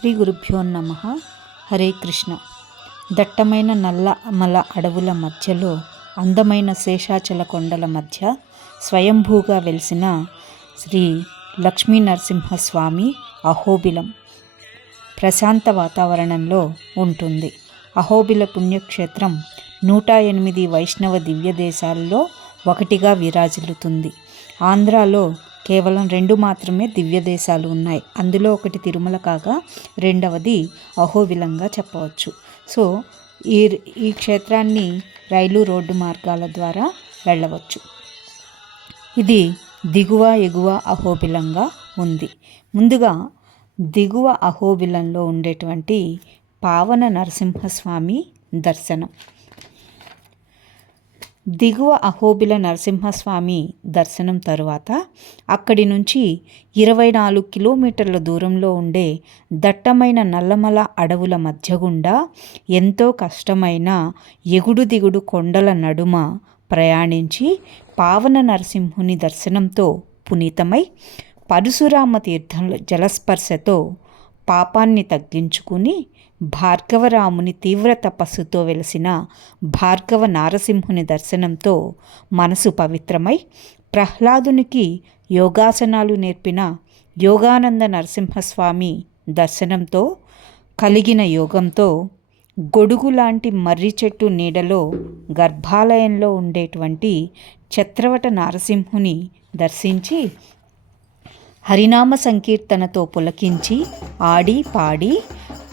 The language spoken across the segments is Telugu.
శ్రీ గురుభ్యో నమః. హరే కృష్ణ. దట్టమైన నల్లమల అడవుల మధ్యలో అందమైన శేషాచల కొండల మధ్య స్వయంభూగా వెలిసిన శ్రీ లక్ష్మీ నరసింహస్వామి అహోబిలం ప్రశాంత వాతావరణంలో ఉంటుంది. అహోబిల పుణ్యక్షేత్రం 108 వైష్ణవ దివ్య దేశాల్లో ఒకటిగా విరాజిల్లుతుంది. ఆంధ్రాలో కేవలం 2 మాత్రమే దివ్య దేశాలు ఉన్నాయి. అందులో ఒకటి తిరుమల కాగా రెండవది అహోబిలంగా చెప్పవచ్చు. సో ఈ క్షేత్రాన్ని రైలు రోడ్డు మార్గాల ద్వారా వెళ్ళవచ్చు. ఇది దిగువ ఎగువ అహోబిలంగా ఉంది. ముందుగా దిగువ అహోబిలంలో ఉండేటువంటి పావన నరసింహస్వామి దర్శనం. దిగువ అహోబిల నరసింహస్వామి దర్శనం తరువాత అక్కడి నుంచి 24 కిలోమీటర్ల దూరంలో ఉండే దట్టమైన నల్లమల అడవుల మధ్య గుండా ఎంతో కష్టమైన ఎగుడు దిగుడు కొండల నడుమ ప్రయాణించి పావన నరసింహుని దర్శనంతో పునీతమై పరశురామ తీర్థం జలస్పర్శతో పాపాన్ని తగ్గించుకుని భార్గవరాముని తీవ్ర తపస్సుతో వెలిసిన భార్గవ నారసింహుని దర్శనంతో మనసు పవిత్రమై ప్రహ్లాదునికి యోగాసనాలు నేర్పిన యోగానంద నరసింహస్వామి దర్శనంతో కలిగిన యోగంతో గొడుగు లాంటి మర్రి చెట్టు నీడలో గర్భాలయంలో ఉండేటువంటి చత్రవట నారసింహుని దర్శించి హరినామ సంకీర్తనతో పులకించి ఆడి పాడి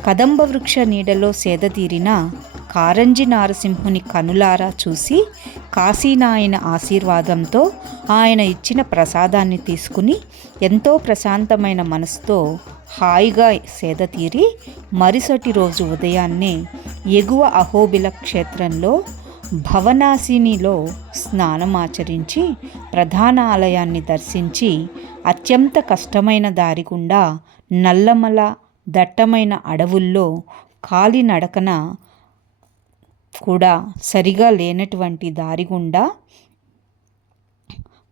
కదంబ వృక్ష నీడలో సేదతీరిన కారంజి నారసింహుని కనులారా చూసి కాశీనాయన ఆశీర్వాదంతో ఆయన ఇచ్చిన ప్రసాదాన్ని తీసుకుని ఎంతో ప్రశాంతమైన మనసుతో హాయిగా సేదతీరి మరుసటి రోజు ఉదయాన్నే ఎగువ అహోబిల క్షేత్రంలో భవనాశినిలో స్నానమాచరించి ప్రధాన ఆలయాన్ని దర్శించి అత్యంత కష్టమైన దారి గుండా నల్లమల దట్టమైన అడవుల్లో కాలినడకన కూడా సరిగా లేనటువంటి దారి గుండా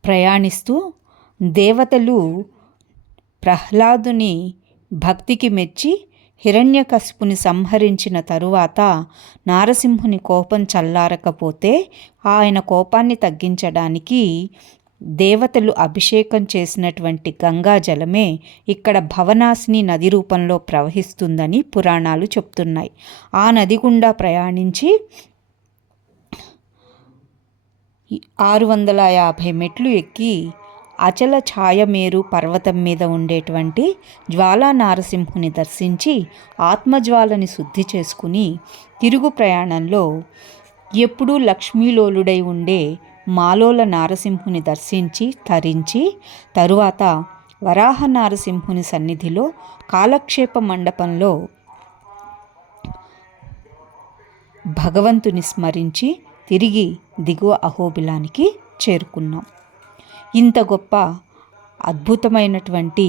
ప్రయాణిస్తూ దేవతలు ప్రహ్లాదుని భక్తికి మెచ్చి హిరణ్యకశిపుని సంహరించిన తరువాత నారసింహుని కోపం చల్లారకపోతే ఆయన కోపాన్ని తగ్గించడానికి దేవతలు అభిషేకం చేసినటువంటి గంగా జలమే ఇక్కడ భవనాశిని నది రూపంలో ప్రవహిస్తుందని పురాణాలు చెప్తున్నాయి. ఆ నది గుండా ప్రయాణించి 650 మెట్లు ఎక్కి అచల ఛాయమేరు పర్వతం మీద ఉండేటువంటి జ్వాలా నారసింహుని దర్శించి ఆత్మజ్వాలని శుద్ధి చేసుకుని తిరుగు ప్రయాణంలో ఎప్పుడూ లక్ష్మీలోలుడై ఉండే మాలోల నారసింహుని దర్శించి తరించి తరువాత వరాహ నారసింహుని సన్నిధిలో కాలక్షేప మండపంలో భగవంతుని స్మరించి తిరిగి దిగువ అహోబిలానికి చేరుకున్నాం. ఇంత గొప్ప అద్భుతమైనటువంటి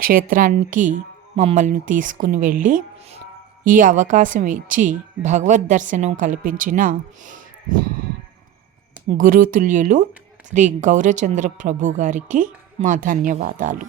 క్షేత్రానికి మమ్మల్ని తీసుకుని వెళ్ళి ఈ అవకాశం ఇచ్చి భగవద్ దర్శనం కల్పించిన గురుతుల్యులు శ్రీ గౌరచంద్ర ప్రభు గారికి మా ధన్యవాదాలు.